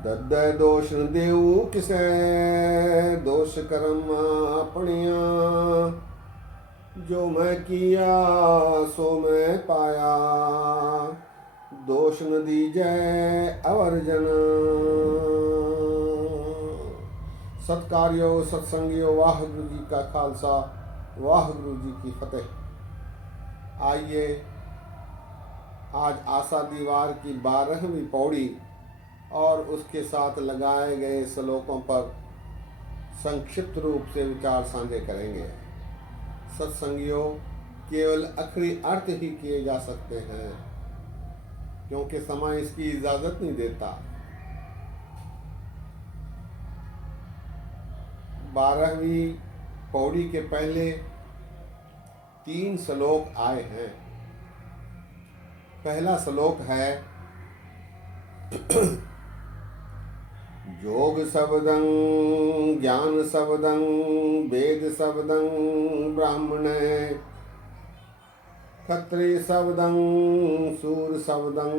दद दोष न देऊ किसे, दोष करम अपनिया। जो मैं किया सो मैं पाया, दोष न दीजै अवर्जन। सत्कार्यो सत्संगियो, वाहिगुरु जी का खालसा, वाहिगुरु जी की फतेह। आइए आज आशा दीवार की 12वीं पौड़ी और उसके साथ लगाए गए श्लोकों पर संक्षिप्त रूप से विचार साझे करेंगे। सत्संगियों, केवल आखिरी अर्थ ही किए जा सकते हैं क्योंकि समय इसकी इजाजत नहीं देता। 12वीं पौड़ी के पहले 3 श्लोक आए हैं। पहला श्लोक है योग शब्दं ज्ञान शब्दं वेद शब्दं ब्राह्मणे, क्षत्रिय शब्दं शूर शब्दं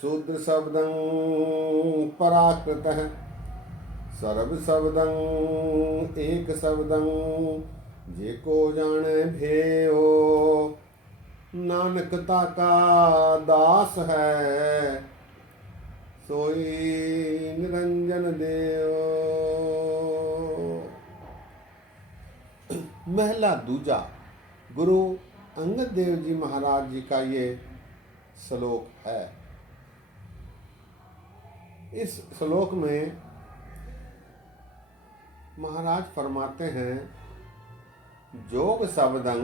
शूद्र शब्दं पराकृतः, सर्व शब्दं एक शब्दं जेको जाने भेयो। नानकता का दास है सोई निरंजन देव। महला दूजा गुरु अंगद देव जी महाराज जी का ये श्लोक है। इस श्लोक में महाराज फरमाते हैं योग शब्दं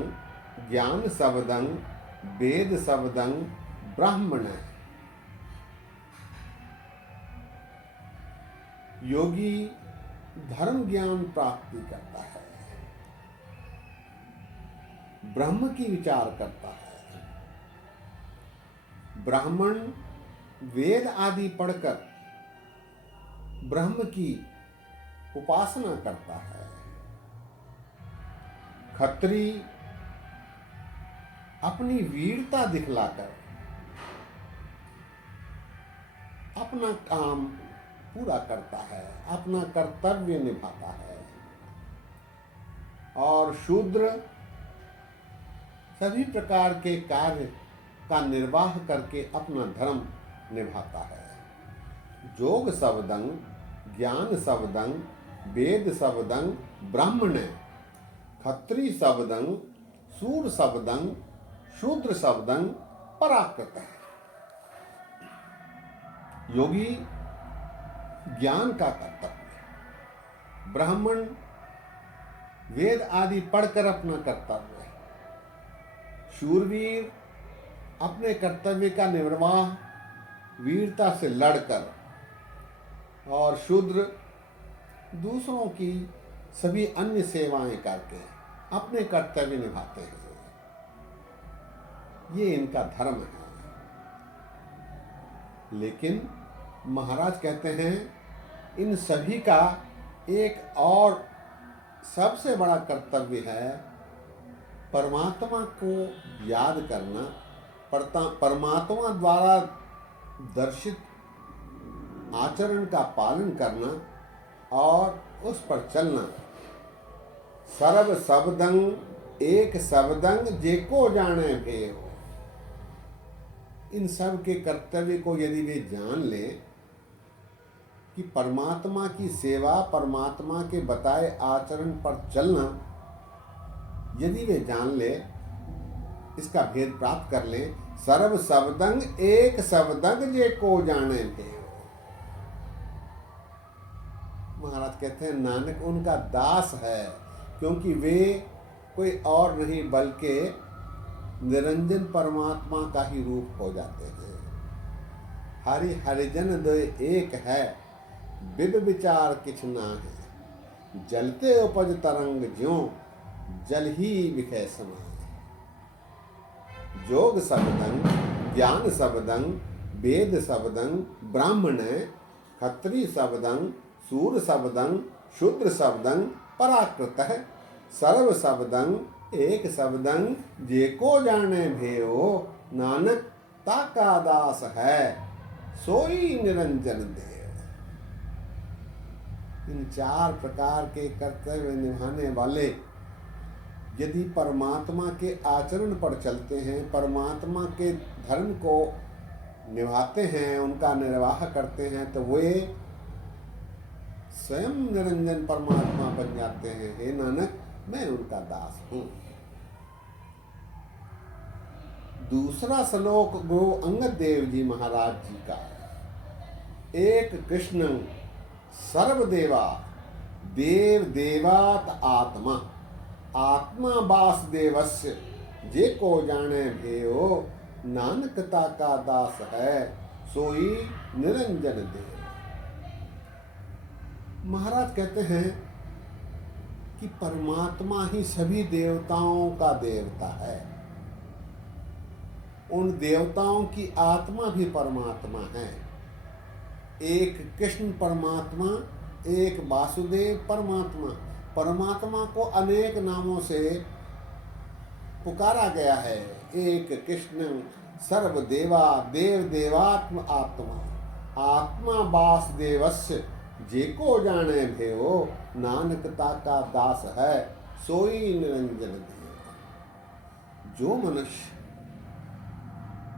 ज्ञान शब्दं वेद शब्दं ब्राह्मण। योगी धर्म ज्ञान प्राप्ति करता है, ब्रह्म की विचार करता है। ब्राह्मण वेद आदि पढ़कर ब्रह्म की उपासना करता है। क्षत्रिय अपनी वीरता दिखलाकर अपना काम पूरा करता है, अपना कर्तव्य निभाता है। और शूद्र सभी प्रकार के कार्य का निर्वाह करके अपना धर्म निभाता है। योग शब्दं ज्ञान शब्दं वेद शब्दं ब्राह्मण, क्षत्रिय शब्दं शूर शब्दं शूद्र शब्दं पराकृत है। योगी ज्ञान का कर्तव्य, ब्राह्मण वेद आदि पढ़कर अपना कर्तव्य, शूरवीर अपने कर्तव्य का निर्वाह वीरता से लड़कर, और शूद्र दूसरों की सभी अन्य सेवाएं करके अपने कर्तव्य निभाते हैं। ये इनका धर्म है। लेकिन महाराज कहते हैं इन सभी का एक और सबसे बड़ा कर्तव्य है परमात्मा को याद करना, परमात्मा द्वारा दर्शित आचरण का पालन करना और उस पर चलना। सर्व शब्दं एक शब्दं जेको जाने भेयो। इन सब के कर्तव्य को यदि वे जान ले कि परमात्मा की सेवा, परमात्मा के बताए आचरण पर चलना, यदि वे जान ले, इसका भेद प्राप्त कर ले, सर्व शब्दं एक शब्दं जेको जाने भेयो। महाराज कहते हैं नानक उनका दास है, क्योंकि वे कोई और नहीं बल्कि निरंजन परमात्मा का ही रूप हो जाते हैं। हरि हरिजन दो एक है, बिब विचार किछ नाहि। जलते उपज तरंग ज्यों, जल ही विषय समाए। योग शब्दं ज्ञान शब्दं वेद शब्दं ब्राह्मण, क्षत्रिय शब्दं शूर शब्दं शूद्र शब्दं पराकृतः, सर्व शब्दं एक शब्दं जेको जाने भेयो। नानक ताका दास है सोई निरंजन देव। इन 4 प्रकार के कर्तव्य निभाने वाले यदि परमात्मा के आचरण पर चलते हैं, परमात्मा के धर्म को निभाते हैं, उनका निर्वाह करते हैं, तो वे स्वयं निरंजन परमात्मा बन जाते हैं। हे नानक, मैं उनका दास हूँ। दूसरा श्लोक गुरु अंगद देव जी महाराज जी का। एक कृष्ण सर्वदेवा देव देवात आत्मा, आत्मा वासुदेवस्य जे को जाने भयो, नानकता का दास है सोई निरंजन देव। महाराज कहते हैं कि परमात्मा ही सभी देवताओं का देवता है। उन देवताओं की आत्मा भी परमात्मा है। एक कृष्ण परमात्मा, एक वासुदेव परमात्मा। परमात्मा को अनेक नामों से पुकारा गया है। एक कृष्ण सर्वदेवा देव देवात्म आत्मा, आत्मा वासुदेवस्य जेको जाने भयो, नानकता का दास है सोई निरंजन देव। जो मनुष्य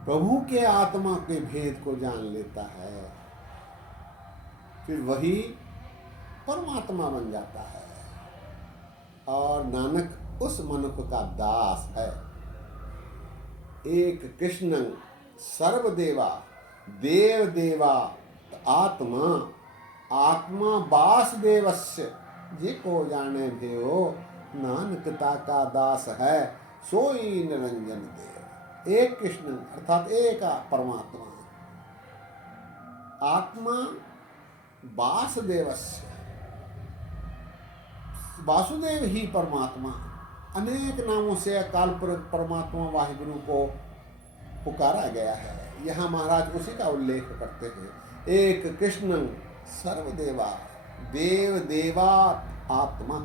प्रभु के आत्मा के भेद को जान लेता है, फिर वही परमात्मा बन जाता है और नानक उस मनुष्य का दास है। एक कृष्ण सर्वदेवा देव देवा आत्मा, आत्मा वासुदेवस्य जेको जाने भयो, नानकता का दास है सोई निरंजन देव। एक कृष्ण अर्थात एक परमात्मा, आत्मा वासुदेवस्य, वासुदेव ही परमात्मा। अनेक नामों से अकाल पुरख परमात्मा वाहिगुरु को पुकारा गया है। यहाँ महाराज उसी का उल्लेख करते हैं। एक कृष्ण सर्वदेवा देव देवा आत्मा,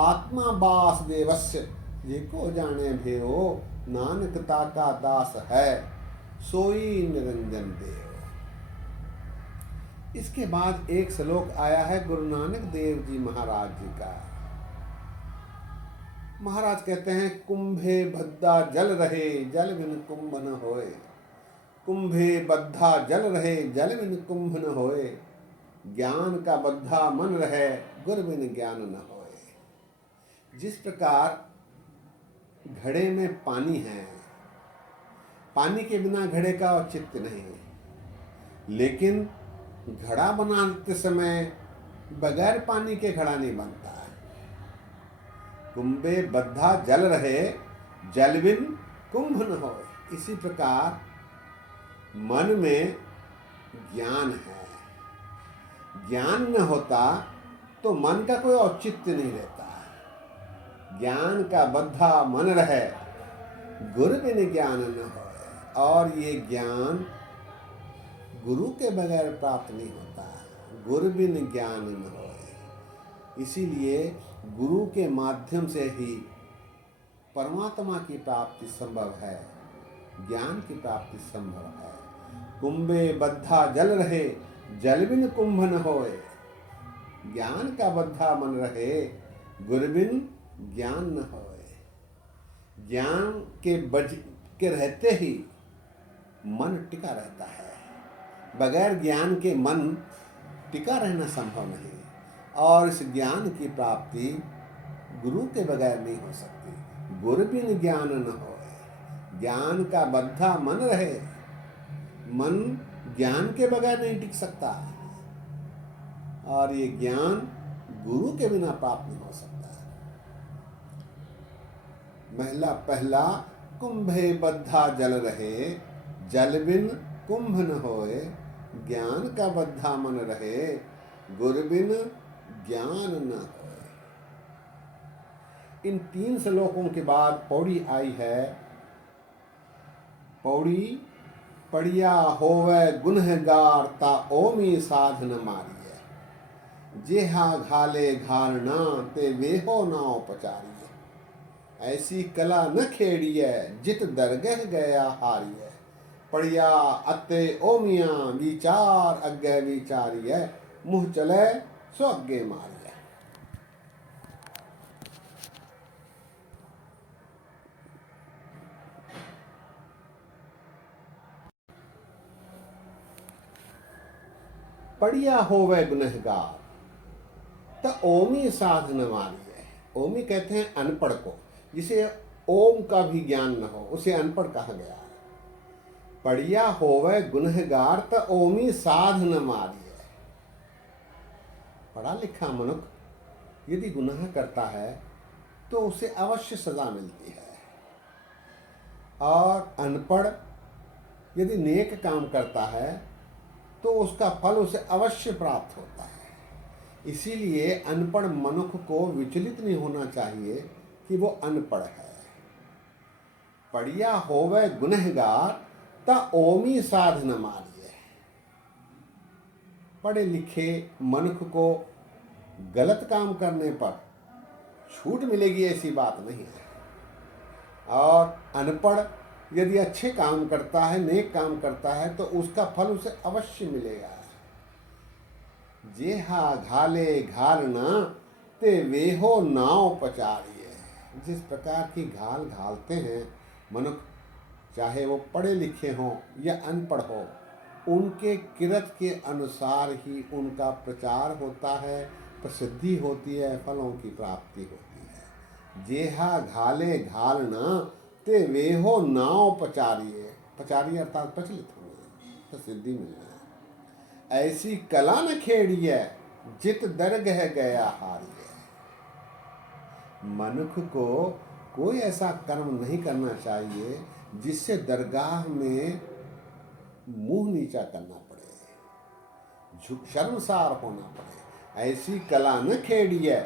आत्मा वासुदेवस्य जेको जाने भयो, नानकता का दास है सोई निरंजन देव। इसके बाद एक श्लोक आया है गुरु नानक देव जी महाराज जी का। महाराज कहते हैं, कुंभे बद्धा जल रहे जल बिन कुंभ न होए, कुंभे बद्धा जल रहे जल बिन कुंभ न होए, ज्ञान का बद्धा मन रहे गुर बिन ज्ञान न होए। जिस प्रकार घड़े में पानी है, पानी के बिना घड़े का औचित्य नहीं है, लेकिन घड़ा बनाते समय बगैर पानी के घड़ा नहीं बनता है। कुंभे बद्धा जल रहे जल बिन कुंभ न हो। इसी प्रकार मन में ज्ञान है, ज्ञान न होता तो मन का कोई औचित्य नहीं रहता। ज्ञान का बद्धा मन रहे गुरु बिन ज्ञान न हो। और ये ज्ञान गुरु के बगैर प्राप्त नहीं होता, गुरु बिन ज्ञान न हो। इसीलिए गुरु के माध्यम से ही परमात्मा की प्राप्ति संभव है, ज्ञान की प्राप्ति संभव है। कुंभे बद्धा जल रहे जल बिन कुंभ न होए, ज्ञान का बद्धा मन रहे गुरु बिन ज्ञान न होए। ज्ञान के बज के रहते ही मन टिका रहता है, बगैर ज्ञान के मन टिका रहना संभव नहीं। और इस ज्ञान की प्राप्ति गुरु के बगैर नहीं हो सकती। गुरु बिन ज्ञान न होए, ज्ञान का बद्धा मन रहे, मन ज्ञान के बगैर नहीं टिक सकता और ये ज्ञान गुरु के बिना प्राप्त नहीं हो सकता। महिला पहला कुंभे बद्धा जल रहे जल बिन कुंभ न होए, ज्ञान का बद्धा मन रहे गुरु बिन ज्ञान न होए। इन 3 श्लोकों के बाद पौड़ी आई है। पौड़ी पढ़िया होवे गुनहगार ता ओमी साधन मारिए, जेहा घाले घालना ते वेहो ना उपचारिए। ऐसी कला न खेड़िए जित दरगह गया हारिए, पढ़िया अते ओमिया विचार अग्गे विचारिए, मुँह चले सो अगे मारिए। पढ़िया होवे गुनहगार तो ओमी साध न मारिए। ओमी कहते हैं अनपढ़ को, जिसे ओम का भी ज्ञान न हो उसे अनपढ़ कहा गया है। पढ़िया होवे गुनहगार तो ओमी साध न मारिए। पढ़ा लिखा मनुष्य यदि गुनाह करता है तो उसे अवश्य सजा मिलती है, और अनपढ़ यदि नेक काम करता है तो उसका फल उसे अवश्य प्राप्त होता है। इसीलिए अनपढ़ मनुष्य को विचलित नहीं होना चाहिए कि वो अनपढ़ है। पढ़िया होवे गुनहगार ता ओमी साध न मारिए। पढ़े लिखे मनुष्य को गलत काम करने पर छूट मिलेगी ऐसी बात नहीं है, और अनपढ़ यदि अच्छे काम करता है, नेक काम करता है तो उसका फल उसे अवश्य मिलेगा। जेहा घाले घालना ते वेहो नाव पचारिए। जिस प्रकार की घाल घालते हैं मनुष्य, चाहे वो पढ़े लिखे हों या अनपढ़ हो, उनके किरत के अनुसार ही उनका प्रचार होता है, प्रसिद्धि होती है, फलों की प्राप्ति होती है। जेहा घाले घालना ते वेहो नाव पचारिए। पचारिए अर्थात प्रचलित होना, प्रसिद्धि मिलना। ऐसी कला न खेड़िए जित दरगह गया हारिए। मनुष्य को कोई ऐसा कर्म नहीं करना चाहिए जिससे दरगाह में मुंह नीचा करना पड़े, शर्मसार होना पड़े। ऐसी कला न खेड़िए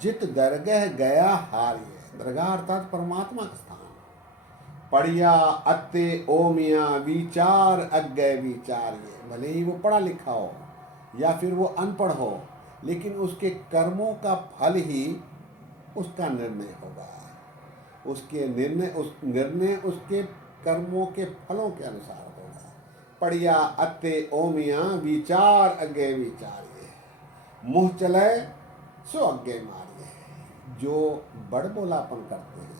जित दरगह गया हारिए। दरगाह अर्थात परमात्मा का स्थान। पढ़िया अत्ते ओमिया विचार अज्ञे विचारिए। भले ही वो पढ़ा लिखा हो या फिर वो अनपढ़ हो, लेकिन उसके कर्मों का फल ही उसका निर्णय होगा। उसके निर्णय उसके कर्मों के फलों के अनुसार होगा। पढ़िया अत्ते ओमिया विचार अज्ञे विचारिए। मुँह चले सो अज्ञे मारिए। जो बड़बोलापन करते हैं,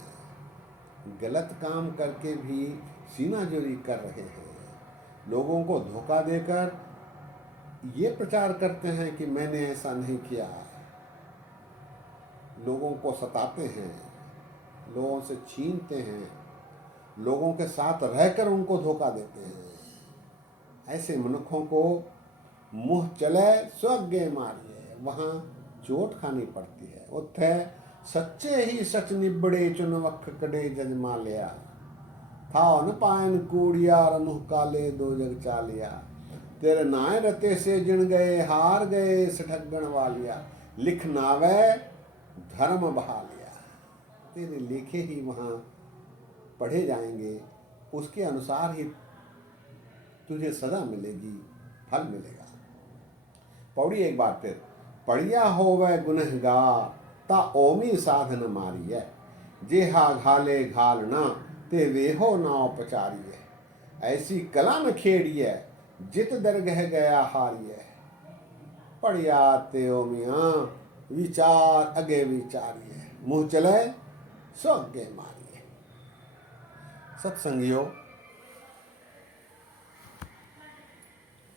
गलत काम करके भी सीनाजोरी कर रहे हैं, लोगों को धोखा देकर ये प्रचार करते हैं कि मैंने ऐसा नहीं किया, लोगों को सताते हैं, लोगों से छीनते हैं, लोगों के साथ रहकर उनको धोखा देते हैं, ऐसे मनुष्यों को मुँह चले स्वज्ञ मारिए। वहाँ चोट खानी पड़ती है। उत्थे सच्चे ही सच निबड़े चुनवख कड़े जजमा लिया, था न पायन कूड़िया रनुह काले दो जग चालिया। तेरे नाय रते से जिण गए हार गए सठगण वालिया, लिख नावे धर्म बहा लिया। तेरे लेखे ही वहाँ पढ़े जाएंगे, उसके अनुसार ही तुझे सजा मिलेगी, फल मिलेगा। पौड़ी एक बार फिर। पढ़िया होवे गुनहगार ता ओमी साधन मारिए। जेहा घाले घालना ते वेहो नाव पचारिए। ऐसी कला न खेड़िए जित दरगह गया हारिए। पढ़िया ते ओमिया विचार अगे विचारिए। मुँह चले सो अगे मारिए। सत्संगियों,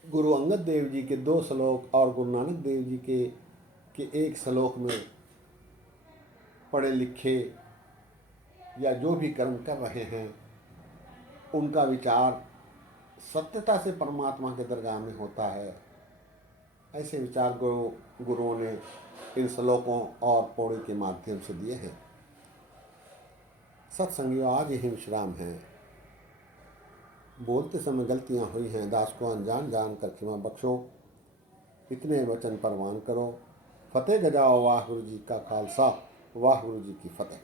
गुरु अंगद देव जी के 2 श्लोक और गुरु नानक देव जी के 1 श्लोक में पढ़े लिखे या जो भी कर्म कर रहे हैं उनका विचार सत्यता से परमात्मा के दरगाह में होता है। ऐसे विचार गुरुओं ने इन श्लोकों और पौड़ी के माध्यम से दिए हैं। सत्संगियों, आज यही विश्राम है। बोलते समय गलतियां हुई हैं, दास को अनजान जान कर क्षमा बख्शो। इतने वचन परवान करो। फतेह गजाओ। वाहिगुरु जी का खालसा, वाहिगुरु जी की फतेह।